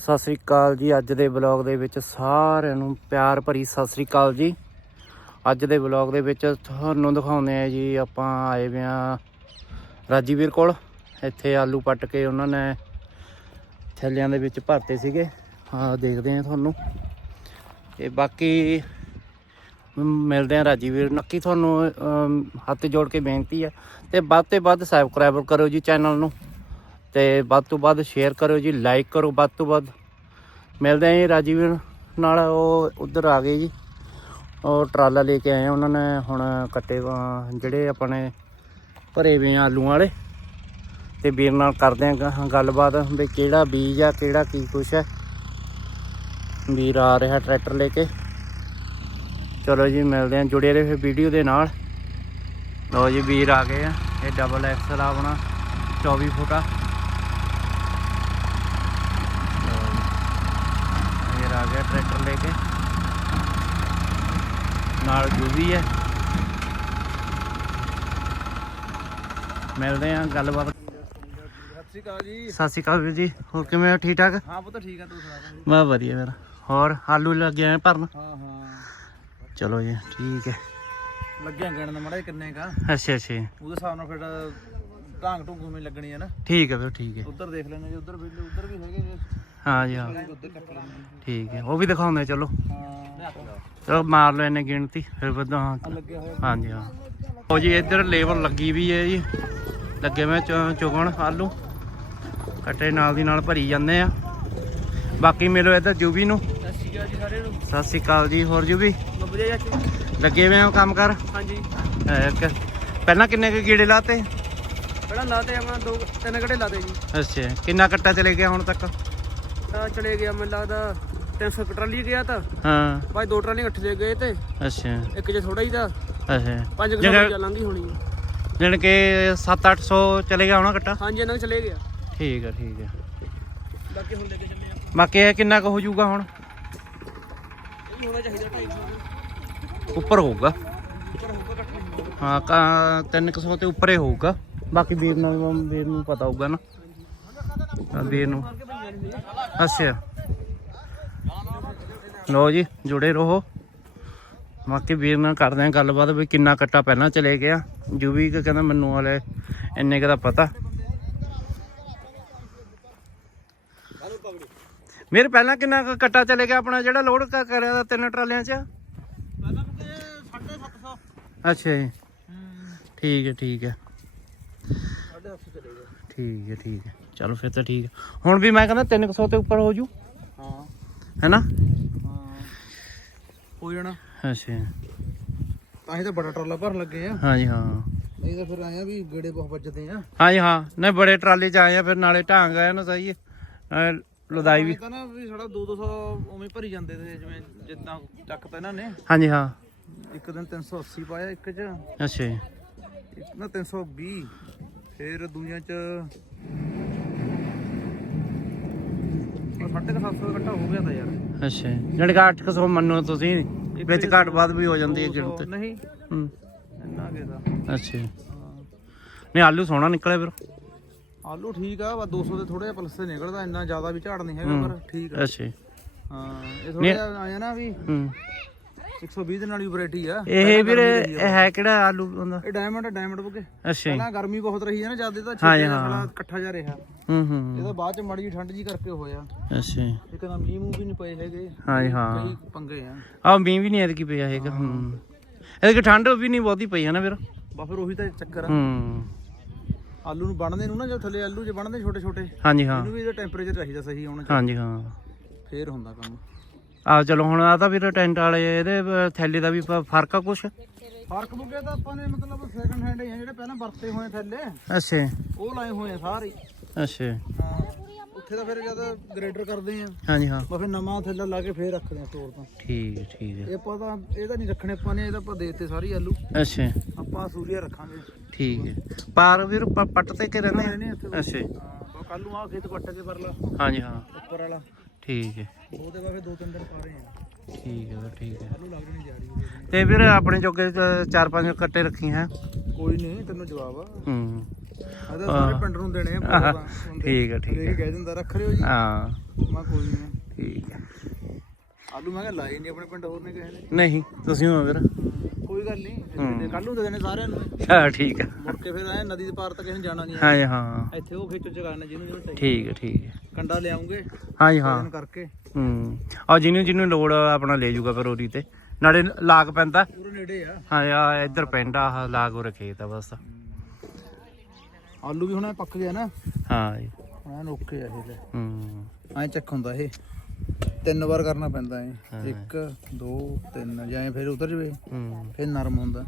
ਸਤਿ ਸ੍ਰੀ ਅਕਾਲ ਜੀ। ਅੱਜ ਦੇ ਵਲੌਗ ਦੇ ਵਿੱਚ ਸਾਰਿਆਂ ਨੂੰ ਪਿਆਰ ਭਰੀ ਸਤਿ ਸ੍ਰੀ ਅਕਾਲ ਜੀ। ਅੱਜ ਦੇ ਵਲੌਗ ਦੇ ਵਿੱਚ ਤੁਹਾਨੂੰ ਦਿਖਾਉਂਦੇ ਆ ਜੀ, ਆਪਾਂ ਆਏ ਵੇ ਆ ਰਾਜੀਵੀਰ ਕੋਲ। ਇੱਥੇ ਆਲੂ ਪੱਟ ਕੇ ਉਹਨਾਂ ਨੇ ਥੈਲਿਆਂ ਦੇ ਵਿੱਚ ਭਰਤੇ ਸੀਗੇ। ਆ ਦੇਖਦੇ ਆ ਤੁਹਾਨੂੰ। ਤੇ ਬਾਕੀ ਮਿਲਦੇ ਆ ਰਾਜੀਵੀਰ ਨੱਕੀ ਤੁਹਾਨੂੰ ਹੱਥ ਜੋੜ ਕੇ ਬੇਨਤੀ ਆ। ਤੇ ਵੱਧ ਤੇ ਵੱਧ ਸਬਸਕ੍ਰਾਈਬਰ ਕਰੋ ਜੀ ਚੈਨਲ ਨੂੰ। ਤੇ ਵੱਧ ਤੋਂ ਵੱਧ ਸ਼ੇਅਰ ਕਰੋ ਜੀ ਲਾਈਕ ਕਰੋ ਵੱਧ ਤੋਂ ਵੱਧ। ਮਿਲਦੇ ਆਂ ਜੀ ਰਾਜੀਵਰ ਨਾਲ ਉਹ ਉਧਰ ਆ ਗਏ ਜੀ। ਉਹ ਟਰਾਲਾ ਲੈ ਕੇ ਆਏ ਆ, ਉਹਨਾਂ ਨੇ ਹੁਣ ਕੱਟੇ ਜਿਹੜੇ ਆਪਣੇ ਭਰੇ ਵੇ ਆ ਆਲੂਆਂ ਵਾਲੇ। ਤੇ ਵੀਰ ਨਾਲ ਕਰਦੇ ਆ ਗੱਲਬਾਤ ਵੀ ਕਿਹੜਾ ਬੀਜ ਆ ਕਿਹੜਾ ਕੀ ਕੁਛ ਹੈ ਵੀਰ ਆ ਰਿਹਾ ਟਰੈਕਟਰ ਲੈ ਕੇ। ਚਲੋ ਜੀ ਮਿਲਦੇ ਆ ਜੁੜੇ ਰਹੋ ਵੀਡੀਓ ਦੇ ਨਾਲ। ਲੋ ਜੀ ਵੀਰ ਆ ਗਏ ਆ। ਇਹ ਡਬਲ ਐਕਸਲ ਆਪਣਾ 24 ਫੁੱਟਾ ਵੀਰ ਆ ਗਿਆ ਟਰੈਕਟਰ ਲੈ ਕੇ। ਨਾਲ ਜੋ ਵੀ ਹੈ। ਮਿਲਦੇ ਆ ਗੱਲਬਾਤ। ਸਤਿ ਸ਼੍ਰੀ ਅਕਾਲ ਜੀ ਸਤਿ ਸ਼੍ਰੀ ਅਕਾਲ ਵੀਰ ਜੀ ਹੋਰ ਕਿਵੇਂ ਹੋ? ਠੀਕ ਠਾਕ? ਹਾਂ ਪੁੱਤ ਠੀਕ ਆ ਤੂੰ ਸੁਣਾ? ਮੈਂ ਵਧੀਆ ਵੀਰ ਹੋਰ ਆਲੂ ਲੱਗੇ ਆ ਭਰਨ? ਹਾਂ ਹਾਂ। ਚਲੋ ਜੀ ਠੀਕ ਹੈ। ਲੱਗਿਆ ਗਿਣਨ ਦਾ ਮੜਾ ਕਿੰਨੇ ਕਾ ਅੱਛਾ ਅੱਛਾ ਉਹਦੇ ਹਿਸਾਬ ਨਾਲ ਫਿਰ ਢਾਂਗ ਢੂੰਗ ਮੇ ਲੱਗਣੀ ਆ ਨਾ। ਠੀਕ ਹੈ ਵੀਰ ਠੀਕ ਹੈ। ਉੱਧਰ ਦੇਖ ਲੈਣੇ ਜੀ ਉੱਧਰ ਵੀ ਉੱਧਰ ਵੀ ਹੈਗੇ ਜੀ। ਹਾਂ ਜੀ ਹਾਂ। ਠੀਕ ਹੈ ਉਹ ਵੀ ਦਿਖਾਉਂਦੇ ਚਲੋ। ਹਾਂ। ਚਲੋ ਮਾਰ ਲਓ ਇਹਨੇ ਗਿਣਤੀ ਫਿਰ ਵਧਾ ਆ। ਹੋਇਆ ਹਾਂਜੀ ਹਾਂ। ਉਹ ਜੀ ਇੱਧਰ ਲੇਬਰ ਲੱਗੀ ਵੀ ਹੈ ਜੀ। ਲੱਗੇ ਮੈਂ ਚੁਗਣ ਆਲੂ। ਕੱਟੇ ਨਾਲ ਦੀ ਨਾਲ ਭਰੀ ਜਾਂਦੇ ਆ। ਬਾਕੀ ਮਿਲੋ ਇੱਧਰ ਜੂਬੀ ਨੂੰ। ਸਤਿ ਸ਼੍ਰੀ ਅਕਾਲ ਜੀ ਜੀ ਹੋਰ ਜੂਬੀ? ਜੀ ਲੱਗੇ ਵੇ ਆ ਕੰਮ ਕਰ? ਪਹਿਲਾਂ ਕਿੰਨੇ ਕੁ ਗੀੜੇ ਲਾਤੇ? ਪਹਿਲਾਂ ਲਾਤੇ ਆਪਾਂ ਦੋ ਤਿੰਨ ਘੜੇ ਲਾਤੇ ਜੀ। ਅੱਛਾ ਕਿੰਨਾ ਕੱਟਾ ਚਲੇ ਗਿਆ ਹੁਣ ਤੱਕ? ਤਾਂ ਚਲੇ ਗਿਆ ਮੈਨੂੰ ਲੱਗਦਾ 300 ਟਰਾਲੀ ਗਿਆ ਤਾਂ। ਹਾਂ। ਬਾਈ ਦੋ ਟਰਾਲੀ ਇਕੱਠੇ ਲੈ ਗਏ ਤੇ। ਅੱਛਾ। ਇੱਕ ਜੇ ਥੋੜਾ ਹੀ ਦਾ। ਅੱਛਾ। ਪੰਜ ਕੁ ਜਗ੍ਹਾ- ਸੌ ਚੱਲਾਂਗੀ ਹੋਣੀ। ਜਾਣੀ ਕਿ 7-800 ਚਲੇ ਗਿਆ ਹੋਣਾ ਕੱਟਾ ਹਾਂਜੀ ਇਹਨਾਂ ਚਲੇ ਗਿਆ। ਠੀਕ ਹੈ ਠੀਕ ਹੈ ਬਾਕੀ ਹੁਣ ਲੈ ਕੇ ਚੱਲੇ ਆ ਬਾਕੀ ਇਹ ਕਿੰਨਾ ਕੁ ਹੋ ਜਾਊਗਾ ਹੁਣ? ਇਹ ਹੋਣਾ ਚਾਹੀਦਾ 250 ਉੱਪਰ ਹੋਊਗਾ। ਹਾਂ ਕਾ 300 ਤੇ ਉੱਪਰ ਹੋਊਗਾ। ਬਾਕੀ ਵੀਰ ਨੂੰ ਵੀਰ ਨੂੰ ਪਤਾ ਹੋਊਗਾ ਨਾ। ਵੀਰ ਨੂੰ। ਅੱਛਾ ਲੋ ਜੀ, ਜੁੜੇ ਰਹੋ। ਬਾਕੀ ਵੀਰ ਨਾਲ ਕਰਦੇ ਆ ਗੱਲਬਾਤ ਵੀ ਕਿੰਨਾ ਕੱਟਾ ਪਹਿਲਾਂ ਚਲੇ ਗਿਆ। ਜੋ ਵੀ ਕਹਿੰਦਾ ਮੈਨੂੰ ਵਾਲੇ ਇੰਨੇ ਕੁ ਦਾ ਪਤਾ। ਮੇਰੇ ਪਹਿਲਾਂ ਕਿੰਨਾ ਕੁ ਕੱਟਾ ਚਲੇ ਗਿਆ ਆਪਣਾ? ਜਿਹੜਾ ਲੋਡ ਕਰਿਆ ਦਾ ਤਿੰਨ ਟਰਾਲਿਆਂ 'ਚ? ਪਹਿਲਾਂ 750 ਅੱਛਾ ਜੀ। ਠੀਕ ਹੈ ਠੀਕ ਹੈ। 750 ਚਲੇ ਗਿਆ ਠੀਕ ਹੈ ਠੀਕ ਹੈ। ਚਲੋ ਫਿਰ ਤਾਂ ਠੀਕ ਹੈ ਹੁਣ ਵੀ ਮੈਂ ਕਹਿੰਦਾ 300 ਤੇ ਉੱਪਰ ਹੋ ਜੂ। ਹਾਂ। ਹੈਨਾ? ਹਾਂ। ਹੋ ਜਾਣਾ। ਅੱਛਾ। ਤਾਂ ਹੀ ਤਾਂ ਬੜਾ ਟਰਾਲਾ ਭਰਨ ਲੱਗੇ ਆ। ਹਾਂਜੀ ਹਾਂ। ਨਹੀਂ ਤਾਂ ਫਿਰ ਆਇਆ ਵੀ ਗੇੜੇ ਬਹੁਤ ਵੱਜਦੇ ਆ। ਹਾਂਜੀ ਹਾਂ। ਨਹੀਂ ਬੜੇ ਟਰਾਲੇ 'ਚ ਆਏ ਆ ਫਿਰ ਨਾਲੇ ਢਾਂਗ ਆਇਆ ਨਾ ਸਹੀ। ਹੈ ਲਦਾਈ ਵੀ। ਨਾ ਵੀ ਸਾਡਾ 2 200 ਉਵੇਂ ਭਰੀ ਜਾਂਦੇ ਤੇ ਜਿਵੇਂ ਜਿੱਦਾਂ ਚੱਕਤਾ ਇਹਨਾਂ ਨੇ। ਹਾਂਜੀ ਹਾਂ। ਇੱਕ ਦਿਨ 380 ਪਾਇਆ ਇੱਕ ਚ। ਅੱਛਾ। ਜੀ ਇੱਕ ਨਾ 320 ਫਿਰ ਦੂਜਿਆਂ ਚ ਉਹ ਸਾਢੇ ਕੁ ਸੱਤ ਸੌ ਦਾ ਇਕੱਠਾ ਹੋ ਗਿਆ ਤਾਂ ਯਾਰ। ਅੱਛਾ। ਜਾਣੀ ਕਿ 800 ਮੰਨੋ ਤੁਸੀਂ ਵਿੱਚ ਘੱਟ ਵੱਧ ਵੀ ਹੋ ਜਾਂਦੀ ਹੈ ਗਿਣਤ। ਨਹੀਂ ਹੂੰ। ਇੰਨਾ ਕੇ ਦਾ ਅੱਛਾ ਜੀ। ਹਾਂ। ਨਹੀਂ ਆਲੂ ਸੋਹਣਾ ਨਿਕਲਿਆ ਫਿਰ? ਆਲੂ ਠੀਕ ਆ ਬਸ 200 ਦੇ ਥੋੜੇ ਜਿਹਾ ਪਲਸ ਤੇ ਨਿਕਲਦਾ ਇੰਨਾ ਜ਼ਿਆਦਾ ਵੀ ਝਾੜ ਨਹੀਂ ਹੈਗਾ ਪਰ ਠੀਕ ਆ। ਅੱਛਾ। ਹਾਂ ਇਹ ਥੋੜਾ ਜਿਹਾ ਆਇਆ ਨਾ ਵੀ। ਹੂੰ। 120 ਦੇ ਨਾਲ ਹੀ ਵੈਰਾਈਟੀ ਆ। ਇਹ ਵੀਰੇ ਇਹ ਹੈ ਕਿਹੜਾ ਆਲੂ ਹੁੰਦਾ ਇਹ ਡਾਇਮੰਡ ਆ ਡਾਇਮੰਡ ਬੁਕੇ। ਅੱਛਾ ਜੀ। ਪਹਿਲਾਂ ਗਰਮੀ ਬਹੁਤ ਰਹੀ ਹੈ ਨਾ ਇਹ ਤਾਂ ਹਾਂ ਜੀ, ਹਾਂ। ਸਾਲਾ ਇਕੱਠਾ ਜਾ ਰਿਹਾ। ਹੂੰ ਹੂੰ ਇਹਦਾ ਬਾਅਦ ਚ ਮੜੀ ਠੰਡ ਜੀ ਕਰਕੇ ਹੋਇਆ। ਅੱਛਾ ਜੀ। ਇੱਕ ਤਾਂ ਮੀਂਹ ਮੂੰਹ ਵੀ ਨਹੀਂ ਪਏ ਹੈਗੇ। ਹਾਂਜੀ ਹਾਂ। ਕਈ ਪੰਗੇ ਆ। ਆ ਮੀਂਹ ਵੀ ਨਹੀਂ ਐਤਕੀ ਪਿਆ ਹੈਗਾ ਹੂੰ। ਐਤਕੀ ਠੰਡ ਵੀ ਨਹੀਂ ਬਹੁਤੀ ਪਈ ਹੈ ਨਾ ਫਿਰ। ਬਾ ਫਿਰ ਉਹੀ ਤਾਂ ਚੱਕਰ ਆ। ਹੂੰ। ਆਲੂ ਨੂੰ ਬਣਦੇ ਨੂੰ ਨਾ ਜਦ ਥੱਲੇ ਆਲੂ ਜੇ ਬਣਦੇ ਛੋਟੇ ਛੋਟੇ ਹਾਂਜੀ ਹਾਂ। ਇਹਨੂੰ ਵੀ ਇਹਦਾ ਟੈਂਪਰੇਚਰ ਚਾਹੀਦਾ ਸਹੀ ਆਉਣਾ ਹਾਂਜੀ ਹਾਂ। ਫੇਰ ਹੁੰਦਾ ਕੰਮ। ਆ ਚਲੋ ਹੁਣ ਆ ਤਾਂ ਵੀਰ ਟੈਂਟ ਵਾਲੇ ਇਹਦੇ ਥੈਲੇ ਦਾ ਵੀ ਪ- ਫ਼ਰਕ ਆ ਕੁਛ? ਫ਼ਰਕ ਬੁੱਗੇ ਤਾਂ ਆਪਾਂ ਨੇ ਮਤਲਬ ਸੈਕੰਡ ਹੈਂਡ ਹੀ ਆ ਜਿਹੜੇ ਪਹਿਲਾਂ ਵਰਤੇ ਹੋਏ ਥੱਲੇ। ਅੱਛਾ। ਉਹ ਲਾਏ ਹੋਏ ਆ ਸਾਰੇ। ਅੱਛਾ। ਹਾਂ। ਉੱਥੇ ਤਾਂ ਫਿਰ ਜਦ ਗ੍ਰੇਡਰ ਕਰਦੇ ਆ ਹਾਂਜੀ ਹਾਂ। ਬਾ ਫਿਰ ਨਵਾਂ ਥੱਲਾ ਲਾ ਕੇ ਫੇਰ ਰੱਖਦੇ ਆ ਸਟੋਰ ਤੋਂ। ਠੀਕ ਹੈ ਠੀਕ ਹੈ। ਇਹ ਆਪਾਂ ਤਾਂ ਇਹ ਤਾਂ ਨਹੀਂ ਰੱਖਣੇ ਆਪਾਂ ਨੇ ਇਹ ਤਾਂ ਆਪਾਂ ਦੇਤੇ ਸਾਰੀ ਆਲੂ। ਅੱਛਾ। ਆਪਾਂ ਸੂਰੀਆ ਰੱਖਾਂਗੇ। ਠੀਕ ਹੈ। ਪਾਰ ਵੀਰ ਪ- ਪੱਟ ਤੇ ਕੇ ਰਹਿੰਦੇ ਰਹਿੰਦੇ ਆ? ਇੱਥੇ ਅੱਛਾ। ਹਾਂ ਕੱਲ ਨੂੰ ਆ ਖੇਤ ਪੱਟ ਕੇ ਪਰਲਾ। ਹਾਂਜੀ ਹਾਂ। ਉੱਪਰ ਵਾਲਾ। ਠੀਕ ਹੈ। ਉਹਦੇ ਬਾਅਦ ਫਿਰ ਦੋ ਤਿੰਨ ਦਿਨ ਪਾ ਰਹੇ ਆ। ਠੀਕ ਹੈ ਵੀਰ, ਠੀਕ ਹੈ। ਆਲੂ ਲੱਗ ਨਹੀਂ ਜਾ ਰਹੀ ਤੇ ਵੀਰ ਆਪਣੇ ਜੋਗੇ ਚਾਰ ਪੰਜ ਕੱਟੇ ਰੱਖੀ ਹੈ। ਕੋਈ ਨਹੀਂ ਤੈਨੂੰ ਜਵਾਬ ਆ। ਹੂੰ। ਇਹਦਾ ਸਾਰੇ ਪਿੰਡ ਨੂੰ ਦੇਣੇ ਆ। ਠੀਕ ਹੈ ਠੀਕ ਹੈ। ਕਹਿ ਦਿੰਦਾ ਰੱਖ ਰਿਓ ਜੀ। ਹਾਂ। ਮੈਂ ਕੋਈ ਨਹੀਂ। ਠੀਕ ਹੈ। ਆਲੂ ਮੈਂ ਕਿਹਾ ਲਾਏ ਨਹੀਂ ਆਪਣੇ ਪਿੰਡ ਹੋਰ ਨੇ ਕਿਸੇ ਨੇ। ਨਹੀਂ ਤੁਸੀਂ ਹੋ ਫਿਰ। ਕੋਈ ਗੱਲ ਨਹੀਂ ਕੱਲ ਨੂੰ ਦੇ ਦੇਣੇ ਸਾਰਿਆਂ ਨੂੰ। ਹਾਂ ਠੀਕ ਹੈ ਮੁੜ ਕੇ ਫਿਰ ਐ ਨਦੀ ਦੇ ਪਾਰ ਤੱਕ ਕਿਸੇ ਨੇ ਜਾਣਾ ਨਹੀਂ ਹਾਂ ਜੀ ਹਾਂ। ਇੱਥੇ ਉਹ ਖੇਚੋ ਚਗਾਣਾ ਜਿਹਨੂੰ ਜਿਹਨੂੰ ਚਾਹੀਦਾ। ਠੀਕ ਹੈ ਠੀਕ ਹੈ ਕੰਡਾ ਲਿਆਉਂਗੇ ਹਾਂ। ਜੀ ਹਾਂ ਕਰਕੇ। ਹੂੰ। ਆ ਜਿਹਨੂੰ ਜਿਹਨੂੰ ਲੋੜ ਆ, ਆਪਣਾ ਲੈ ਜਾਊਗਾ ਫਿਰ ਉਹਦੀ ਤੇ। ਨਾਲੇ ਲਾਗ ਪੈਂਦਾ। ਪੂਰੇ ਨੇੜੇ ਆ। ਹਾਂ ਆ ਇੱਧਰ ਪਿੰਡ ਆ ਲਾਗ ਉਹ ਖੇਤ ਆ ਬਸ। ਆਲੂ ਵੀ ਹੁਣ ਪੱਕ ਗਿਆ ਨਾ। ਹਾਂ ਜੀ। ਐਨ ਓਕੇ ਆ ਇਹ ਲੈ ਹੂੰ। ਐਂ ਚੱਕ ਹੁੰਦਾ ਇਹ। ਤਿੰਨ ਵਾਰ ਕਰਨਾ ਪੈਂਦਾ ਹਾਂ। ਇੱਕ ਦੋ ਤਿੰਨ ਜਾਂ ਫਿਰ ਉਤਰ ਜਵੇ ਹੂੰ। ਫਿਰ ਨਰਮ ਹੁੰਦਾ।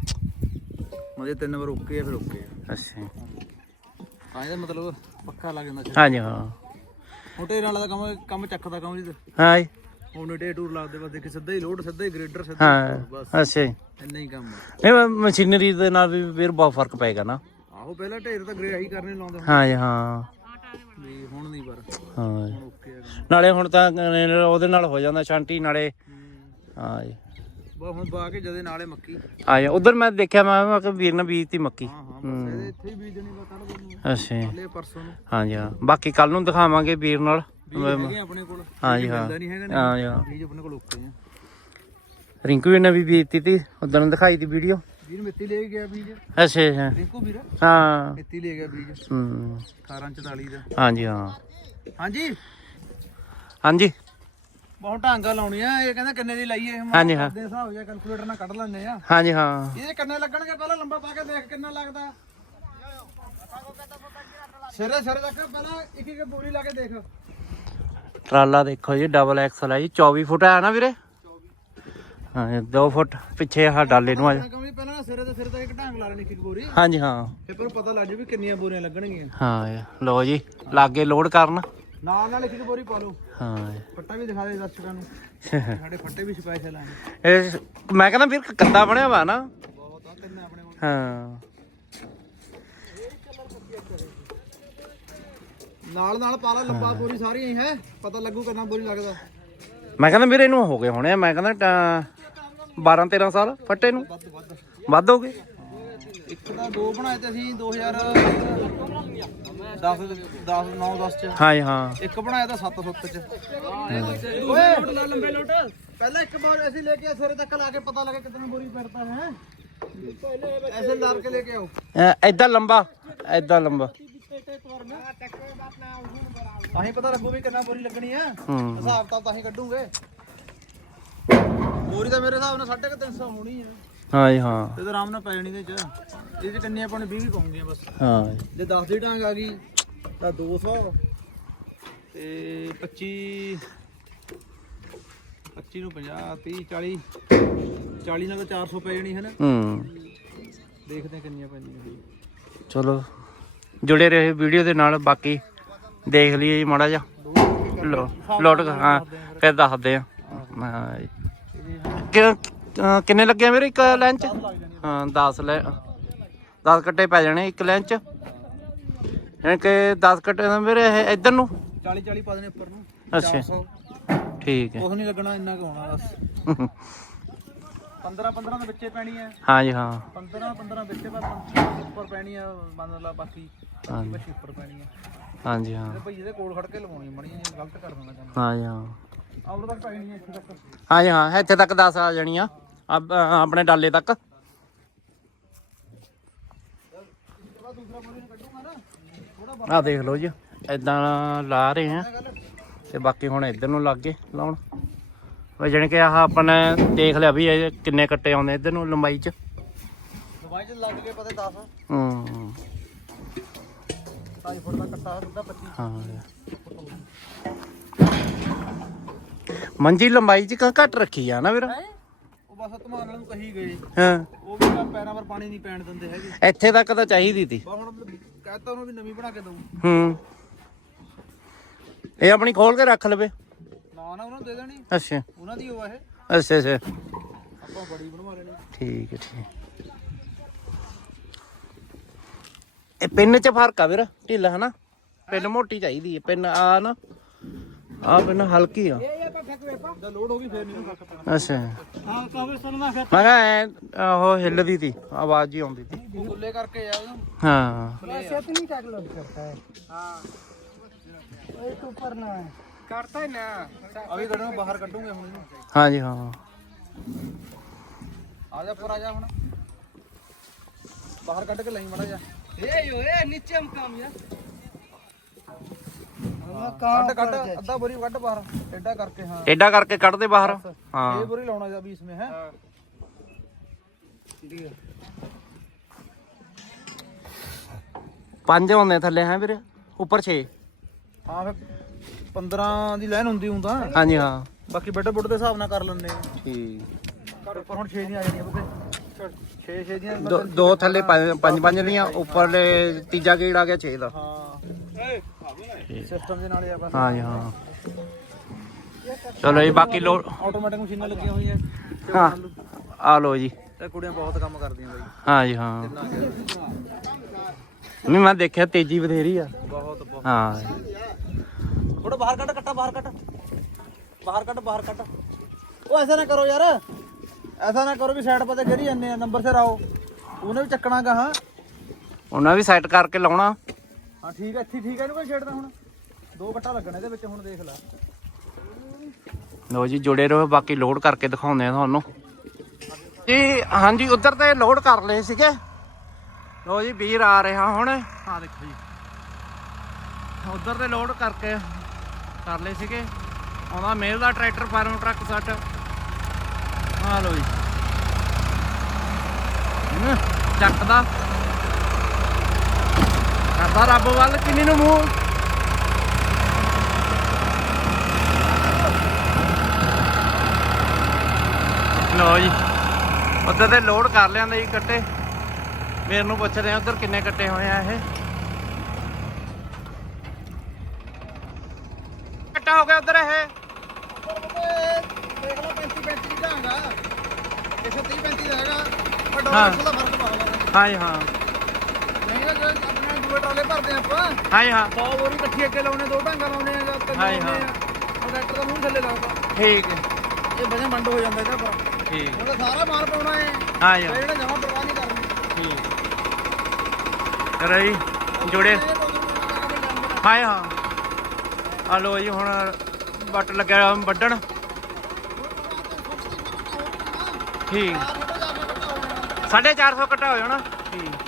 ਮਜੇ ਤਿੰਨ ਵਾਰ ਓਕੇ ਆ ਫਿਰ ਓਕੇ ਆ। ਅੱਛਾ ਤਾਂ ਇਹਦਾ ਮਤਲਬ ਪੱਕਾ ਲੱਗ ਜਾਂਦਾ ਹਾਂ ਜੀ ਹਾਂ। ਮੋਟੇ ਨਾਲ ਦਾ ਕੰਮ ਕੰਮ ਚੱਕਦਾ ਕੰਮ ਜੀ ਹਾਂ ਜੀ। ਹੁਣ ਡੇ ਟੂਰ ਲਾਦੇ ਬਸ ਦੇਖ ਸਿੱਧਾ ਹੀ ਲੋਡ ਸਿੱਧਾ ਹੀ ਗ੍ਰੇਡਰ ਸਿੱਧਾ ਹਾਂ ਹੀ। ਬਸ। ਅੱਛਾ ਇੰਨਾ ਹੀ ਕੰਮ ਨਹੀਂ ਮਸ਼ੀਨਰੀ ਦੇ ਨਾਲ ਵੀ ਫਿਰ ਬਹੁਤ ਫ਼ਰਕ ਪਏਗਾ ਨਾ। ਆਹੋ ਪਹਿਲਾਂ ਢੇਰ ਤਾਂ ਗ੍ਰੇ ਆਹੀ ਕਰਨੇ ਲਾਉਂਦੇ ਹਾਂ ਜੀ ਹਾਂ। ਵੀ ਹੁਣ ਨਹੀਂ ਪਰ ਹਾਂ। ਜੀ। ਹੁਣ ਓਕੇ ਆ ਕੰਮ। ਨਾਲੇ ਹੁਣ ਤਾਂ ਉਹਦੇ ਨਾਲ ਹੋ ਜਾਂਦਾ ਛਾਂਟੀ ਨਾਲੇ। ਹੂੰ। ਜੀ। ਬਸ ਹੁਣ ਬਾ ਕੇ ਜਦੇ ਨਾਲੇ ਮੱਕੀ। ਜੀ ਉਧਰ ਮੈਂ ਦੇਖਿਆ ਮੈਂ ਮੈਂ ਕਿਹਾ ਵੀਰ ਨੇ ਬੀਜਤੀ ਮੱਕੀ। ਹਾਂ ਹਾਂ ਬਸ ਇਹਦੇ ਇੱਥੇ ਹੀ ਬੀਜਣੀ ਬਸ ਕੱਲ ਨੂੰ। ਅੱਛਾ ਜੀ। ਲੈ ਪਰਸੋਂ ਨੂੰ। ਹਾਂ ਜੀ ਹਾਂ। ਬਾਕੀ ਕੱਲ ਨੂੰ ਦਿਖਾਵਾਂਗੇ ਵੀਰ ਨਾਲ। ਬੀਜ ਹੈਗੇ ਆ ਆਪਣੇ ਕੋਲ। ਹਾਂ ਜੀ, ਬੀਜ ਹਾਂ। ਮਿਲਦਾ ਨਹੀਂ ਹੈਗਾ ਹਾਂ ਜੀ, ਹਾਂ। ਬੀਜ ਆਪਣੇ ਕੋਲ ਓਕੇ ਆ। ਰਿੰਕੂ ਵੀਰ ਨੇ ਵੀ ਬੀਜਤੀ ਤੀ। ਉਦੋਂ ਦਿਖਾਈ ਤੀ ਵੀਡੀਓ। ਵੀਰ ਮਿੱਤੀ ਲੈ ਕੇ ਗਿਆ ਬੀਜ। ਅੱਛਾ ਅੱਛਾ। ਰਿੰਕੂ ਵੀਰ? ਹਾਂ। ਮਿੱਤੀ ਲੈ ਗਿਆ ਬੀਜ। ਹੂੰ 1844 ਦਾ। ਹਾਂ ਜੀ ਹਾਂ। ਹਾਂਜੀ? ਹਾਂਜੀ। ਬਹੁਤ ਢਾਂਗਾ ਲਾਉਣੀ ਆ। ਇਹ ਕਹਿੰਦਾ ਕਿੰਨੇ ਦੀ ਲਾਈਏ? ਹੁਣ ਹਾਂਜੀ, ਹਾਂ। ਦੇ ਹਿਸਾਬ ਜਿਹਾ ਕੈਲਕੂਲੇਟਰ ਨਾਲ ਕੱਢ ਲੈਂਦੇ ਆ। ਹਾਂ ਜੀ ਹਾਂ। ਇਹਦੇ ਕਿੰਨੇ ਲੱਗਣਗੇ? ਪਹਿਲਾਂ ਲੰਬਾ ਪਾ ਕੇ ਦੇਖ ਕਿੰਨਾ ਲੱਗਦਾ। ਸਿਰੇ ਸਿਰੇ ਤੱਕ ਪਹਿਲਾਂ ਇੱਕ ਇੱਕ ਬੋਰੀ ਲਾ ਕੇ ਦੇਖ। ਟਰਾਲਾ ਦੇਖੋ ਜੀ ਡਬਲ ਐਕਸਲ ਹੈ ਜੀ। 24 ਫੁੱਟ ਹੈ ਨਾ ਵੀਰੇ? ਹਾਂ 2 ਫੁੱਟ ਪਿੱਛੇ ਆਹ ਡਾਲੇ ਨੂੰ ਆ ਜਾ। ਕਹਿੰਦਾ ਪਹਿਲਾਂ ਸਿਰੇ ਤੇ ਸਿਰੇ ਤੱਕ ਇੱਕ ਢਾਂਗ ਲਾ ਲੈਣੀ ਇੱਕ ਬੋਰੀ। ਹਾਂ ਜੀ ਹਾਂ। ਫਿਰ ਪਰ ਪਤਾ ਲੱਗ ਜੂ ਵੀ ਕਿੰਨੀਆਂ ਬੋਰੀਆਂ ਲੱਗਣਗੀਆਂ। ਹਾਂ ਜੀ। ਲਓ ਜੀ ਲਾਗੇ ਲੋਡ ਕਰਨ। ਨਾਲ ਨਾਲ ਇੱਕ ਇੱਕ ਬੋਰੀ ਪਾ ਲਓ। ਹਾਂ। ਫੱਟਾ ਵੀ ਦਿਖਾ ਦੇ ਦਰਸ਼ਕਾਂ ਨੂੰ। ਸਾਡੇ ਫੱਟੇ ਵੀ ਸਪੈਸ਼ਲ ਆ। ਇਹ ਮੈਂ ਕਹਿੰਦਾ ਵੀਰ ਕੱਦਾ ਬਣਿਆ ਵਾ ਨਾ। ਬਹੁਤ ਆ ਤਿੰਨ ਆਪਣੇ ਕੋਲ। ਹਾਂ। ਨਾਲ ਨਾਲ ਪਾ ਲਾ ਲੰਬਾ ਬੋਰੀ ਸਾਰੀ ਹੀ। ਪਤਾ ਲੱਗੂ ਕਿੰਨਾ ਬੋਰੀ ਲੱਗਦਾ। ਮੈਂ ਕਹਿੰਦਾ ਵੀਰੇ ਇਹਨੂੰ ਹੋ ਗਏ ਹੋਣੇ ਆ, ਮੈਂ ਕਹਿੰਦਾ 12 13 ਸਾਲ ਫੱਟੇ ਨੂੰ? ਵੱਧ ਹੋ ਗਏ? ਇੱਕ ਤਾਂ ਦੋ ਬਣਾਏ ਤੇ ਅਸੀਂ 2000 10 10 9 10 ਚ। ਹਾਂ ਹਾਂ। ਇੱਕ ਬਣਾਇਆ ਤਾਂ 7 7 ਚ। ਓਏ ਲੰਬੇ ਲੋਟ। ਪਹਿਲਾਂ ਇੱਕ ਬੋਰ ਅਸੀਂ ਲੈ ਕੇ ਸਿਰੇ ਤੱਕ ਲਾ ਕੇ ਪਤਾ ਲੱਗਾ ਕਿਤਨਾ ਬੋਰੀ ਪੈਰਤਾ ਹੈ। ਐਸੇ ਲਾਰ ਕੇ ਲੈ ਕੇ ਆਓ। ਐਦਾਂ ਲੰਬਾ ਐਦਾਂ ਲੰਬਾ। ਤਾਂ ਹੀ ਪਤਾ ਲੱਗੂ ਵੀ ਕਿੰਨਾ ਬੋਰੀ ਲੱਗਣੀ ਆ ਹੂੰ। ਹਿਸਾਬ ਤਾਂ ਤਾਂ ਹੀ ਕੱਢੂਗੇ। ਬੋਰੀ ਤਾਂ ਮੇਰੇ ਹਿਸਾਬ ਨਾਲ 350 ਹੋਣੀ ਆ। ਹਾਂ ਜੀ ਹਾਂ। ਤੇ ਤਾਂ ਆਰਾਮ ਨਾਲ ਪੈ ਜਾਣੀ ਦੇ ਚ। ਇਹ ਚ ਆਪਾਂ ਨੇ 20 ਵੀ ਪਾਉਂਗੀਆਂ ਬਸ। ਹਾਂ। ਜੀ। ਜੇ 10 ਦੀ ਡਾਂਗ ਆ ਗਈ ਤਾਂ 200 ਤੇ 25 25 ਨੂੰ 50 30 40 40 ਨਾਲ ਤਾਂ 400 ਪੈ ਜਾਣੀ ਹੈ ਨਾ। ਹੂੰ। ਦੇਖਦੇ ਹਾਂ ਕਿੰਨੀਆਂ ਪੈਂਦੀਆਂ ਚਲੋ ਜੁੜੇ ਰਹੇ ਵੀਡੀਓ ਦੇ ਨਾਲ ਬਾਕੀ ਦੇਖ ਲਈਏ ਜੀ ਮਾੜਾ ਜਿਹਾ। ਲੋ ਲੋਟ ਹਾਂ ਫਿਰ ਦੱਸਦੇ ਆ ਹਾਂ ਜੀ। ਕਿ- ਅਹ ਕਿੰਨੇ ਲੱਗੇ ਆ ਮੇਰੇ ਇੱਕ ਲਾਈਨ ਚ? ਹਾਂ 10 ਲੈ 10 ਕੱਟੇ ਪੈ ਜਾਣੇ ਇੱਕ ਲਾਈਨ ਚ। ਯਾਨੀ ਕਿ 10 ਕੱਟੇ ਦਾ ਮੇਰੇ ਇਹ ਇੱਧਰ ਨੂੰ। 40 40 ਪਾ ਦੇਣੇ ਉੱਪਰ ਨੂੰ। ਅੱਛਾ। 400 ਠੀਕ ਹੈ। ਕੁਝ ਨਹੀਂ ਲੱਗਣਾ ਇੰਨਾ ਕੁ ਹੋਣਾ ਬਸ। 15 15 ਦੇ ਵਿੱਚੇ ਪੈਣੀ ਹੈ। ਹਾਂ ਜੀ ਹਾਂ। 15 15 ਵਿੱਚੇ ਪਰ 15 ਉੱਪਰ ਪੈਣੀ ਆ ਮੰਨ ਲਾ ਬਾਕੀ ਹਾਂ ਉੱਪਰ ਪੈਣੀ ਆ। ਹਾਂ ਜੀ ਹਾਂ। ਤੇ ਭਈ ਇਹਦੇ ਕੋਲ ਖੜ ਕੇ ਲਵਾਉਣੀ ਮਣੀ ਗਲਤ ਕਰ ਦਿੰਦਾ ਕੰਮ ਹਾਂ ਜੀ ਹਾਂ। ਆਉਰ ਤੱਕ ਪੈਣੀ ਹੈ ਇੱਥੇ ਤੱਕ। ਹਾਂ ਜੀ ਹਾਂ ਇੱਥੇ ਤੱਕ 10 ਆ ਜਾਣੀਆਂ ਅਬ- ਅਹ ਆਪਣੇ ਡਾਲੇ ਤੱਕ। ਆ ਦੇਖ ਲਓ ਜੀ ਇਦਾਂ ਲਾ ਰਹੇ ਆ। ਤੇ ਬਾਕੀ ਹੁਣ ਇੱਧਰ ਨੂੰ ਲੱਗ ਗਏ ਲਾਉਣ। ਉਹ ਜਾਣੀ ਕਿ ਆਹ ਆਪਾਂ ਨੇ ਦੇਖ ਲਿਆ ਵੀ ਇਹ ਕਿੰਨੇ ਕੱਟੇ ਆਉਂਦੇ ਇੱਧਰ ਨੂੰ ਲੰਬਾਈ ਚ। ਦਵਾਈ ਚ ਲੱਗ ਗਏ ਪਤਾ 10 ਹੂੰ। 2.5 ਫੁੱਟ ਦਾ ਕੱਟਾ ਹੁੰਦਾ 25 ਹਾਂ। ਮੰਜੀ ਲੰਬਾਈ ਚ ਕ- ਘੱਟ ਰੱਖੀ ਆ ਨਾ ਵੀਰ ਉਹ ਬਸ ਧਮਾਨ ਨੂੰ ਕਹੀ ਗਏ। ਹਾਂ। ਉਹ ਵੀ ਤਾਂ ਪੈਰਾਂ 'ਪਰ ਪਾਣੀ ਨਹੀਂ ਪੈਣ ਦਿੰਦੇ ਹੈਗੇ। ਇੱਥੇ ਤੱਕ ਤਾਂ ਚਾਹੀਦੀ ਤੀ। ਹੁਣ ਕਹਤਾ ਉਹਨੂੰ ਵੀ ਨਵੀਂ ਬਣਾ ਕੇ ਦਊ। ਹੂੰ। ਇਹ ਆਪਣੀ ਖੋਲ ਕੇ ਰੱਖ ਲਵੇ। ਨਾ ਨਾ ਉਹਨਾਂ ਨੂੰ ਦੇ ਦੇਣੀ। ਅੱਛਾ। ਉਹਨਾਂ ਦੀ ਉਹ ਇਹ। ਅੱਛਾ ਅੱਛਾ। ਆਪਾਂ ਬੜੀ ਬਣਵਾ ਲੈਣੀ। ਠੀਕ ਹੈ ਠੀਕ ਇਹ ਪਿੰਨ ਚ ਫ਼ਰਕ ਆ ਵੀਰ ਢਿੱਲਾ ਹਨਾ? ਪਿੰਨ ਮੋਟੀ ਚਾਹੀਦੀ ਹੈ ਪਿੰਨ ਆ ਨਾ। ਆ ਬਿਨਾ ਹਲਕੀ ਆ। ਅੱਛਾ। ਮੈਂ ਕਿਹਾ ਉਹ ਹਿੱਲਦੀ ਤੀ ਆਵਾਜ਼ ਜੀ ਆਉਂਦੀ ਤੀ। ਗੁੱਲੇ ਕਰਕੇ ਆ ਉਹਨੂੰ। ਹਾਂ। ਸਿਹਤ ਨਹੀਂ ਟੈਕ ਲੋਡ ਕਰਤਾ ਹੈ ਹਾਂ। ਇਹ ਉੱਪਰ ਨਾ ਕਰਤਾ ਹੈ ਨਾ। ਅਭੀ ਕੱਢੋ ਬਾਹਰ ਕੱਢੂਗੇ ਹੁਣ ਹਾਂ ਜੀ ਹਾਂ। ਆ ਜਾ ਪੁਰਾ ਜਾ ਹੁਣ। ਬਾਹਰ ਕੱਢ ਕੇ ਲਈ ਮੜਾ ਜਾ ਏ ਓਏ ਨੀਚੇ ਹਮ ਯਾਰ। ਕੱਢ ਕੱਢ ਅੱਧਾ ਬੋਰੀ ਕੱਢ ਬਾਹਰ। ਐਡਾ ਕਰਕੇ ਹਾਂ। ਟੇਡਾ ਕਰਕੇ ਕੱਢਦੇ ਬਾਹਰ? ਇਹ ਹਾਂ। ਬੋਰੀ ਲਾਉਣਾ ਜਾ ਵੀ ਇਸਮੇ ਹੈ। ਪੰਜ ਹੁੰਦੇ ਥੱਲੇ ਹੈ ਵੀਰੇ? ਉੱਪਰ 6 ਹਾਂ ਫਿਰ 15 ਦੀ ਲਾਈਨ ਹੁੰਦੀ ਹੁੰਦਾ ਹਾਂਜੀ ਹਾਂ। ਬਾਕੀ ਬੈੱਡ ਬੁੱਡ ਦੇ ਹਿਸਾਬ ਨਾਲ ਕਰ ਲੈਂਦੇ ਆ। ਠੀਕ। ਪਰ ਉੱਪਰ ਹੁਣ 6 ਦੀਆਂ ਆ ਜਾਣੀਆਂ ਬੁੱਤੇ 6 6 ਦੀਆਂ ਦੋ ਥੱਲੇ ਪੰਜ ਪੰਜ ਪੰਜ ਦੀਆਂ ਉੱਪਰਲੇ ਤੀਜਾ ਗੇੜ ਆ ਗਿਆ 6 ਦਾ। ਹਾਂ। ਸਿਸਟਮ ਦੇ ਨਾਲ ਹੀ ਆ ਬਸ ਹਾਂਜੀ ਹਾਂ। ਚਲੋ ਜੀ ਬਾਕੀ ਲੋਡ ਆਟੋਮੈਟਿਕ ਮਸ਼ੀਨਾਂ ਲੱਗੀਆਂ ਹੋਈਆਂ। ਹਾਂ। ਆ ਲੋ ਜੀ। ਤੇ ਕੁੜੀਆਂ ਬਹੁਤ ਕੰਮ ਕਰਦੀਆਂ ਬਾਈ। ਹਾਂਜੀ ਹਾਂ। ਨਹੀਂ ਮੈਂ ਦੇਖਿਆ ਤੇਜ਼ੀ ਬਥੇਰੀ ਆ। ਬਹੁਤ ਬਹੁਤ। ਹਾਂ। ਥੋੜਾ ਬਾਹਰ ਕੱਢ ਕੱਟਾ ਬਾਹਰ ਕੱਢ ਬਾਹਰ ਕੱਢ ਬਾਹਰ ਕੱਢ ਉਹ ਐਸਾ ਨਾ ਕਰੋ ਯਾਰ। ਐਸਾ ਨਾ ਕਰੋ ਵੀ ਸਾਈਡ ਪਤੇ ਗਿਰੀ ਜਾਂਦੇ ਆ ਨੰਬਰ ਸਿਰ ਆਓ। ਉਹਨੇ ਵੀ ਚੱਕਣਾ ਗਾ ਹਾਂ। ਉਹਨਾਂ ਵੀ ਸੈੱਟ ਕਰਕੇ ਲਾਉਣਾ। ਹਾਂ ਠੀਕ ਹੈ ਇੱਥੇ ਠੀਕ ਹੈ ਇਹਨੂੰ ਕੋਈ ਛੇੜਦਾ ਹੁਣ। ਦੋ ਕੱਟਾ ਲੱਗਣਾ ਇਹਦੇ ਵਿੱਚ ਹੁਣ ਦੇਖ ਲੈ। ਲੋ ਜੀ ਜੁੜੇ ਰਹੋ ਬਾਕੀ ਲੋਡ ਕਰਕੇ ਦਿਖਾਉਂਦੇ ਆ ਤੁਹਾਨੂੰ। ਜੀ ਹਾਂਜੀ ਉਧਰ ਤੇ ਲੋਡ ਕਰ ਲਏ ਸੀਗੇ। ਲੋ ਜੀ ਵੀਰ ਆ ਰਿਹਾ ਹੁਣ। ਆ ਦੇਖੋ ਜੀ। ਉਧਰ ਤੇ ਲੋਡ ਕਰਕੇ ਕਰ ਲਏ ਸੀਗੇ। ਆਉਂਦਾ ਮੇਲ ਦਾ ਟਰੈਕਟਰ ਫਾਰਮ ਟਰੱਕ ਸੱਟ। ਆ ਲੋ ਜੀ। ਚੱਕਦਾ ਕਰਦਾ ਰੱਬ ਵੱਲ ਕਿੰਨੀ ਨੂੰ ਮੂੰਹ ਲੋ ਜੀ ਉੱਧਰ ਤੇ ਲੋਡ ਕਰ ਲਿਆਂਦੇ ਜੀ ਕੱਟੇ। ਮੇਰੇ ਨੂੰ ਪੁੱਛਦੇ ਆ ਉਧਰ ਕਿੰਨੇ ਕੱਟੇ ਹੋਏ ਆ ਇਹ। ਕੱਟਾ ਹੋ ਗਿਆ ਉਧਰ ਇਹ। ਦੇਖ ਲਓ 35 35 ਦਾ ਹੈਗਾ 130 35 ਦਾ ਹੈਗਾ ਪਰ ਹਾਂ। ਡਾਲਰ ਦਾ ਫ਼ਰਕ ਪਾਉਂਦਾ ਹਾਂਜੀ ਹਾਂ ਨਹੀਂ ਨਾ ਦੂਏ ਟਰਾਲੇ ਭਰਦੇ ਆਪਾਂ। ਹਾਂਜੀ ਹਾਂ। 100 ਬੋਰੀ ਇਕੱਠੀ ਅੱਗੇ ਲਾਉਣੇ ਦੋ ਢਾਂਗਾ ਲਾਉਣੇ ਆ ਜਾਂ ਤਿੰਨ ਹਾਂ ਲਾਉਣੇ ਆ। ਉਹ ਟਰੈਕਟਰ ਦਾ ਮੂੰਹ ਥੱਲੇ ਲੱਗਦਾ ਠੀਕ ਹੈ। ਇਹ ਵਜਨ ਮੰਡ ਹੋ ਜਾਂਦਾ ਇਹਦਾ ਪਰ ਠੀਕ। ਉਹਦਾ ਸਾਰਾ ਮਾਲ ਪਾਉਣਾ ਹੈ ਹਾਂ। ਜਿਹੜਾ ਜਮਾ ਪਰਵਾਹ ਨਹੀਂ ਕਰਨੀ। ਠੀਕ। ਜੀ ਜੁੜੇ। ਇਹ ਦੋ ਦਿਨ ਬਾਅਦ ਆ ਕੇ ਲੈਂਦੇ ਹਾਂਜੀ ਹਾਂ। ਆ ਲੋ ਜੀ ਹੁਣ ਬੱਟ ਲੱਗਿਆ ਵੱਢਣ। ਠੀਕ। 450 ਕੱਟਾ ਹੋ ਜਾਣਾ। ਠੀਕ।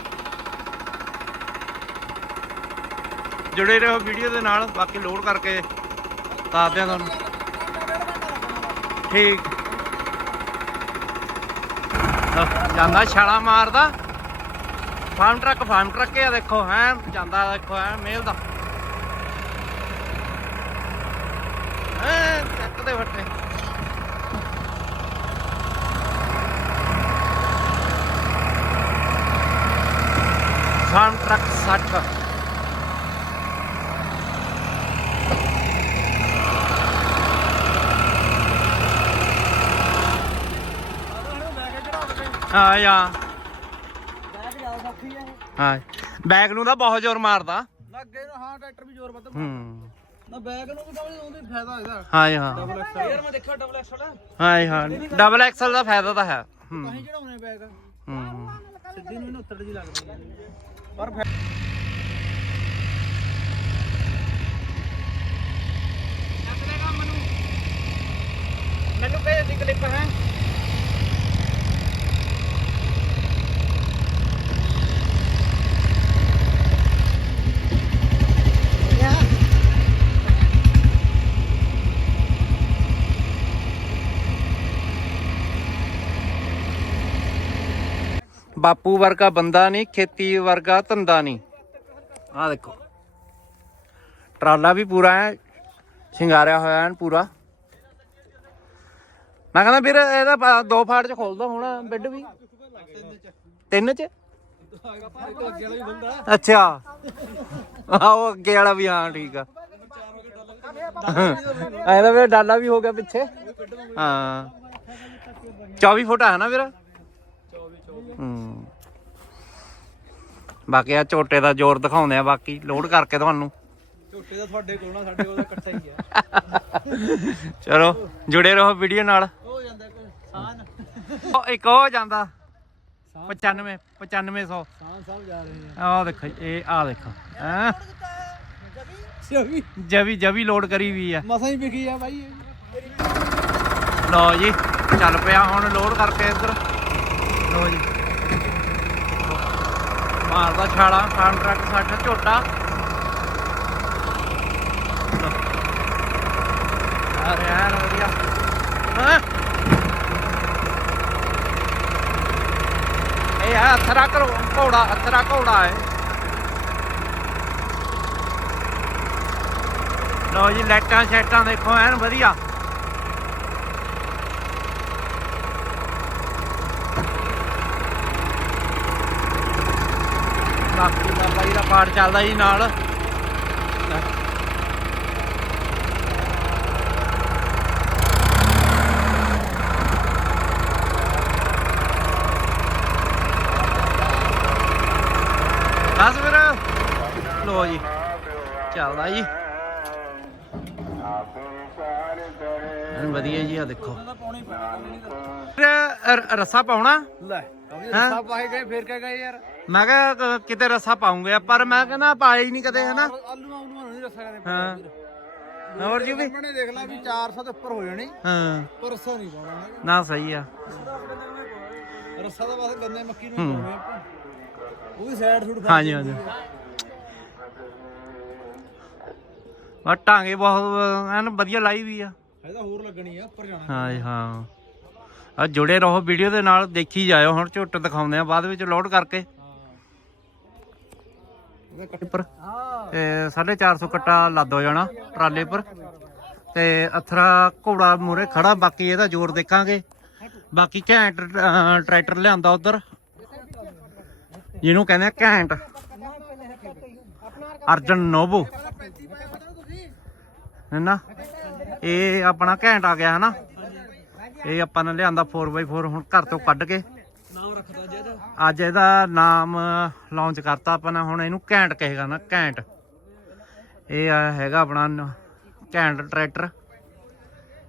ਜੁੜੇ ਰਹੋ ਵੀਡੀਓ ਦੇ ਨਾਲ, ਬਾਕੀ ਲੋਡ ਕਰਕੇ ਦੱਸਦੇ ਆ ਤੁਹਾਨੂੰ। ਠੀਕ। ਜਾਂਦਾ ਛਾਲਾ ਮਾਰਦਾ। ਫਾਰਮ ਟਰੱਕ ਫਾਰਮ ਟਰੱਕ ਆ ਦੇਖੋ, ਹੈ, ਜਾਂਦਾ ਦੇਖੋ, ਹੈ, ਮੇਲ ਦਾ। ਹੈ, ਚੱਕ ਦੇ ਫੱਟੇ। ਫਾਰਮ ਟਰੱਕ 60 ਹਾਂ ਯਾ ਹੈ। ਬੈਗ ਨੂੰ ਤਾਂ ਬਹੁਤ ਜ਼ੋਰ ਮਾਰਦਾ। ਅੱਗੇ ਨੂੰ ਹਾਂ ਟਰੈਕਟਰ ਵੀ ਜ਼ੋਰ ਵੱਧ ਹੂੰ। ਨਾ ਬੈਗ ਨੂੰ ਵੀ ਤਾਂ ਉਹਦੀ ਫਾਇਦਾ ਇਹਦਾ ਹਾਂ ਹਾਂ। ਡਬਲ ਐਕਸਲ ਯਾਰ ਮੈਂ ਦੇਖਿਆ ਡਬਲ ਐਕਸਲ ਹਾਂ ਜੀ, ਹਾਂ। ਡਬਲ ਐਕਸਲ ਦਾ ਫਾਇਦਾ ਤਾਂ ਹੈ। ਹੂੰ। ਤਾਂ ਚੜਾਉਣੇ ਬੈਗ। ਹੂੰ। ਸਿੱਧੀ ਨੂੰ ਇਹਨੂੰ ਉੱਤੜ ਜੀ ਲੱਗਦੀ ਹੈ ਪਰ ਫੈ- ਮੈਨੂੰ ਕਹੇ ਸੀ ਕਲਿੱਪ ਹੈ ਬਾਪੂ ਵਰਗਾ ਬੰਦਾ ਨਹੀਂ, ਖੇਤੀ ਵਰਗਾ ਧੰਦਾ ਨਹੀਂ। ਆਹ ਦੇਖੋ। ਟਰਾਲਾ ਵੀ ਪੂਰਾ ਹੈ ਸ਼ਿੰਗਾਰਿਆ ਹੋਇਆ ਹੈ ਪੂਰਾ। ਮੈਂ ਕਹਿੰਦਾ ਵੀਰ, ਇਹਦਾ ਦੋ ਫਾੜ ਚ ਖੋਲਦਾ ਹੋਣਾ, ਬੈੱਡ ਵੀ। ਤਿੰਨ ਚ? ਅੱਛਾ। ਆਹ, ਅੱਗੇ ਵਾਲਾ ਵੀ ਹਾਂ, ਠੀਕ ਆ। ਇਹਦਾ ਵੀ ਡਾਲਾ ਵੀ ਹੋ ਗਿਆ ਪਿੱਛੇ। ਹਾਂ। 24 ਫੁੱਟ ਆ ਨਾ ਵੀਰ? ਹੂੰ। ਬਾਕੀ ਆ ਝੋਟੇ ਦਾ ਜ਼ੋਰ ਦਿਖਾਉਂਦੇ ਆ ਬਾਕੀ ਲੋਡ ਕਰਕੇ ਤੁਹਾਨੂੰ। ਝੋਟੇ ਦਾ ਤੁਹਾਡੇ ਕੋਲ ਨਾ ਸਾਡੇ ਕੋਲ ਤਾਂ ਇਕੱਠਾ ਹੀ ਆ। ਚਲੋ ਜੁੜੇ ਰਹੋ ਵੀਡੀਓ ਨਾਲ। ਹੋ ਜਾਂਦਾ ਕੋਈ ਸਾਨ। ਉਹ ਇੱਕ ਹੋ ਜਾਂਦਾ। 95 9500 ਸਾਨ ਸਾਹਿਬ ਜਾ ਰਹੇ ਆ। ਆਹ ਦੇਖੋ ਇਹ ਆ ਦੇਖੋ। ਹਾਂ? ਜਵੀ। ਜਵੀ ਜਵੀ ਲੋਡ ਕਰੀ ਵੀ ਆ। ਮਸਾਂ ਹੀ ਵਿਕੀ ਆ ਬਾਈ। ਲਓ ਜੀ ਚੱਲ ਪਿਆ ਹੁਣ ਲੋਡ ਕਰਕੇ ਇੱਧਰ। ਲਓ ਜੀ। ਮਾਰਦਾ ਛਾਲਾ ਕੰਟਰੈਕਟ ਸਾਡਾ ਝੋਟਾ। ਲਓ। ਆ ਰਿਹਾ ਹੈ, ਵਧੀਆ। ਹਾਂ? ਇਹ ਆ ਅਥਰਾ ਕਰੋ ਘੋੜਾ, ਅਥਰਾ ਘੋੜਾ ਹੈ। ਲਓ ਜੀ, ਲਾਈਟਾਂ ਸ਼ੈਟਾਂ ਦੇਖੋ, ਐਨ ਵਧੀਆ ਬਾਕੀ ਦਾ ਬਾਈ ਦਾ ਪਾਠ ਚੱਲਦਾ ਜੀ ਨਾਲ। ਬਸ ਫਿਰ ਲੋ ਜੀ ਚੱਲਦਾ ਜੀ। ਐਨ ਵਧੀਆ ਜੀ ਆ ਦੇਖੋ। ਰੱਸਾ ਪਾਉਣਾ? ਲੈ? ਰਸਾ ਪਾਏ ਗਏ ਫੇਰ ਕਹਿ ਗਏ ਯਾਰ। ਮੈਂ ਕਿਹਾ ਕ- ਕਿਤੇ ਰੱਸਾ ਪਾਉਂਗੇ ਪਰ ਮੈਂ ਕਹਿੰਦਾ ਪਾਇਆ ਹੀ ਨਹੀਂ ਕਦੇ ਹਨਾ? ਆਲੂਆਂ ਆਲੂਆਂ ਨਹੀਂ ਰਸਾ ਕਰੇ ਹਾਂ। ਹੋਰ ਜੀ ਵੀ? ਸਾਹਮਣੇ ਦੇਖ ਲੈ ਵੀ 400 ਦੇ ਉੱਪਰ ਹੋ ਜਾਣੀ। ਹਾਂ। ਪਰ ਰਸਾ ਨਹੀਂ ਪਾਉਣਾ ਹੈਗਾ। ਨਾ। ਸਹੀ ਆ। ਰੱਸਾ ਤਾਂ ਬਸ ਗੰਨੇ ਮੱਕੀ ਨੂੰ ਹੀ ਪਾਉਣੇ ਆਪਾਂ। ਉਹ ਵੀ ਸਾਈਡ ਥੋੜੀ ਹਾਂਜੀ ਹਾਂਜੀ। ਆ। ਟਾਂਗੇ ਬਹੁਤ ਐਨ ਵਧੀਆ ਲਾਈ ਵੀ ਆ। ਇਹਦਾ ਹੋਰ ਲੱਗਣੀ ਆ ਉੱਪਰ ਜਾਣਾ। ਹਾਂ ਜੀ, ਹਾਂ। ਆ ਜੁੜੇ ਰਹੋ ਵੀਡੀਓ ਦੇ ਨਾਲ ਦੇਖੀ ਜਾਇਓ ਹੁਣ ਝੁੱਟ ਦਿਖਾਉਂਦੇ ਆ ਬਾਅਦ ਵਿੱਚ ਲੋਡ ਕਰਕੇ। ਉਹਦਾ ਕੱਟ ਉੱਪਰ ਹਾਂ ਤੇ 450 ਕੱਟਾ ਲੱਦ ਹੋ ਜਾਣਾ ਟਰਾਲੇ ਪਰ ਤੇ ਅਥਰਾ ਘੋੜਾ ਮੂਰੇ ਖੜਾ, ਬਾਕੀ ਇਹਦਾ ਜ਼ੋਰ ਦੇਖਾਂਗੇ। ਬਾਕੀ ਘੈਂਟ ਟਰੈਕਟਰ ਲਿਆਂਦਾ ਉਧਰ। ਜਿਹਨੂੰ ਕਹਿੰਦੇ ਘੈਂਟ। ਅਰਜਨ ਨੋਬੋ। ਹੈ ਨਾ ਇਹ ਆਪਣਾ ਘੈਂਟ ਆ ਗਿਆ, ਹਨਾ? ਇਹ ਆਪਾਂ ਨੇ ਲਿਆਂਦਾ 4x4 ਹੁਣ ਘਰ ਤੋਂ ਕੱਢ ਕੇ। ਰੱਖਦਾ ਜੇ ਇਹਦਾ। ਅੱਜ ਇਹਦਾ ਨਾਮ ਲਾਂਚ ਕਰਤਾ ਆਪਾਂ ਨੇ, ਹੁਣ ਇਹਨੂੰ ਘੈਂਟ ਕਹੇਗਾ ਨਾ, ਘੈਂਟ। ਇਹ ਆ ਹੈਗਾ ਆਪਣਾ ਨ- ਘੈਂਟ ਟਰੈਕਟਰ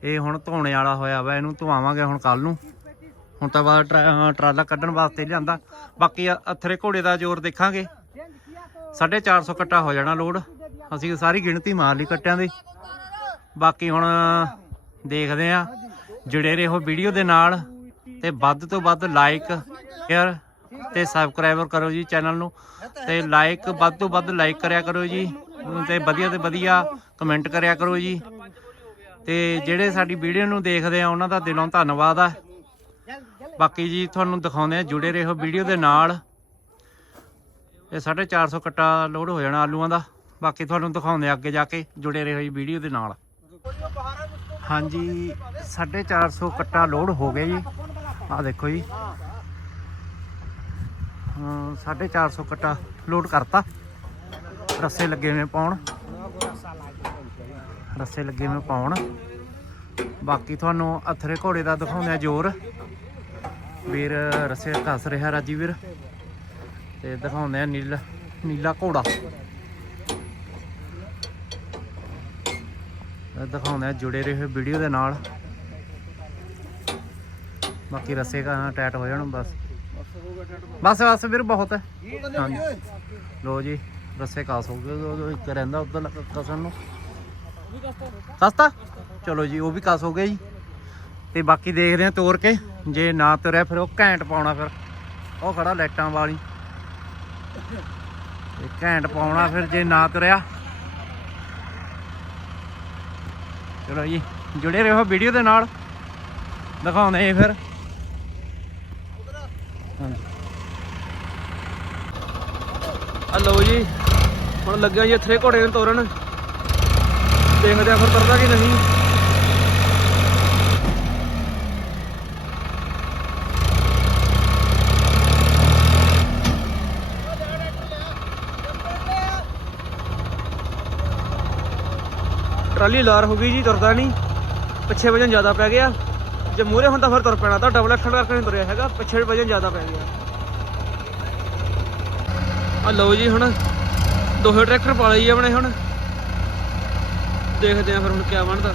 ਇਹ ਹੁਣ ਧੋਣੇ ਵਾਲਾ ਹੋਇਆ ਵਾ, ਇਹਨੂੰ ਧਵਾਵਾਂਗੇ ਹੁਣ ਕੱਲ ਨੂੰ। ਹੁਣ ਤਾਂ ਬਾਅਦ ਟਰਾ- ਟਰਾਲਾ ਕੱਢਣ ਵਾਸਤੇ ਲਿਆਂਦਾ ਬਾਕੀ ਅ- ਅਥਰੇ ਘੋੜੇ ਦਾ ਜ਼ੋਰ ਦੇਖਾਂਗੇ। 450 ਕੱਟਾ ਹੋ ਜਾਣਾ ਲੋਡ ਅਸੀਂ ਸਾਰੀ ਗਿਣਤੀ ਮਾਰ ਲਈ ਕੱਟਿਆਂ ਦੀ। ਬਾਕੀ ਹੁਣ ਦੇਖਦੇ ਆ, ਜੁੜੇ ਰਹੋ ਵੀਡੀਓ ਦੇ ਨਾਲ ਤੇ ਵੱਧ ਤੋਂ ਵੱਧ ਲਾਈਕ ਸ਼ੇਅਰ ਤੇ ਸਬਸਕ੍ਰਾਈਬਰ ਕਰੋ ਜੀ ਚੈਨਲ ਨੂੰ ਤੇ ਲਾਈਕ ਵੱਧ ਤੋਂ ਵੱਧ ਲਾਈਕ ਕਰਿਆ ਕਰੋ ਜੀ ਤੇ ਵਧੀਆ ਤੇ ਵਧੀਆ ਕਮੈਂਟ ਕਰਿਆ ਕਰੋ ਜੀ। ਤੇ ਜਿਹੜੇ ਸਾਡੀ ਵੀਡੀਓ ਨੂੰ ਦੇਖਦੇ ਆ, ਉਹਨਾਂ ਦਾ ਦਿਲੋਂ ਧੰਨਵਾਦ ਆ। ਬਾਕੀ ਜੀ ਤੁਹਾਨੂੰ ਦਿਖਾਉਂਦੇ ਆ, ਜੁੜੇ ਰਹੋ ਵੀਡੀਓ ਦੇ ਨਾਲ। ਇਹ 450 ਕੱਟਾ ਲੋਡ ਹੋ ਜਾਣਾ ਆਲੂਆਂ ਦਾ। ਬਾਕੀ ਤੁਹਾਨੂੰ ਦਿਖਾਉਂਦੇ ਆ ਅੱਗੇ ਜਾ ਕੇ, ਜੁੜੇ ਰਹੋ ਜੀ ਵੀਡੀਓ ਦੇ ਨਾਲ। ਹਾਂਜੀ 450 ਕੱਟਾ ਲੋਡ ਹੋ ਗਿਆ ਜੀ। ਆ ਦੇਖੋ ਜੀ। 450 ਕੱਟਾ ਲੋਡ ਕਰਤਾ। ਰੱਸੇ ਲੱਗੇ ਹੋਏ ਪਾਉਣ। ਰੱਸੇ ਲੱਗੇ ਹੋਏ ਪਾਉਣ। ਬਾਕੀ ਤੁਹਾਨੂੰ ਅਥਰੇ ਘੋੜੇ ਦਾ ਦਿਖਾਉਂਦੇ ਆ ਜ਼ੋਰ। ਵੀਰ, ਰੱਸੇ ਘਸ ਰਿਹਾ ਰਾਜੀ ਵੀਰ। ਤੇ ਦਿਖਾਉਂਦੇ ਆ ਨੀਲਾ ਨੀਲਾ ਘੋੜਾ। ਦਿਖਾਉਂਦੇ ਆ ਜੁੜੇ ਰਹੇ ਵੀਡੀਓ ਦੇ ਨਾਲ। ਬਾਕੀ ਰੱਸੇ ਕਾ ਟੈਟ ਹੋ ਜਾਣ, ਬਸ। ਬਸ ਬਸ ਵੀਰ ਬਹੁਤ ਹੈ। ਹਾਂਜੀ ਲੋ ਜੀ ਰੱਸੇ ਕਾਸ ਹੋ ਗਏ ਉਹ ਇੱਕ ਰਹਿੰਦਾ ਉਧਰ ਕਸਣ ਨੂੰ। ਕਸਤਾ? ਚਲੋ ਜੀ ਉਹ ਵੀ ਕਸ ਹੋ ਗਿਆ ਜੀ। ਤੇ ਬਾਕੀ ਦੇਖਦੇ ਆ ਤੋਰ ਕੇ। ਜੇ ਨਾ ਤੁਰਿਆ ਫਿਰ ਉਹ ਘੈਂਟ ਪਾਉਣਾ ਫਿਰ। ਉਹ ਖੜਾ ਲਾਈਟਾਂ ਵਾਲੀ। ਇਹ ਘੈਂਟ ਪਾਉਣਾ ਫਿਰ ਜੇ ਨਾ ਤੁਰਿਆ। ਚਲੋ ਜੀ ਜੁੜੇ ਰਹੋ ਵੀਡੀਓ ਦੇ ਨਾਲ। ਦਿਖਾਉਂਦੇ ਆ ਫਿਰ। ਹਾਂਜੀ। ਆ ਲਓ ਜੀ, ਹੁਣ ਲੱਗਿਆ ਜੀ ਇੱਥੇ ਘੋੜੇ ਨੂੰ ਤੋਰਨ। ਦੇਖਦੇ ਆ ਫਿਰ ਤਰਦਾ ਕਿ ਨਹੀਂ। ਟਰਾਲੀ ਲਾਰ ਹੋ ਗਈ ਜੀ, ਤੁਰਦਾ ਨਹੀਂ। ਪਿੱਛੇ ਵਜਨ ਜ਼ਿਆਦਾ ਪੈ ਗਿਆ। ਜੇ ਮੂਰੇ ਹੁੰਦਾ ਫਿਰ ਤੁਰ ਪੈਣਾ। ਤਾਂ ਡਬਲ ਐਕਸਲ ਕਰਕੇ ਨਹੀਂ ਤੁਰਿਆ ਹੈਗਾ। ਪਿੱਛੇ ਵਜਨ ਜ਼ਿਆਦਾ ਪੈ ਗਿਆ। ਆ ਲਓ ਜੀ ਹੁਣ। ਦੋਹੇ ਟਰੈਕਟਰ ਪਾ ਲਈ ਆਪਣੇ ਹੁਣ। ਦੇਖਦੇ ਆਂ ਫਿਰ ਹੁਣ ਕਿਆ ਬਣਦਾ।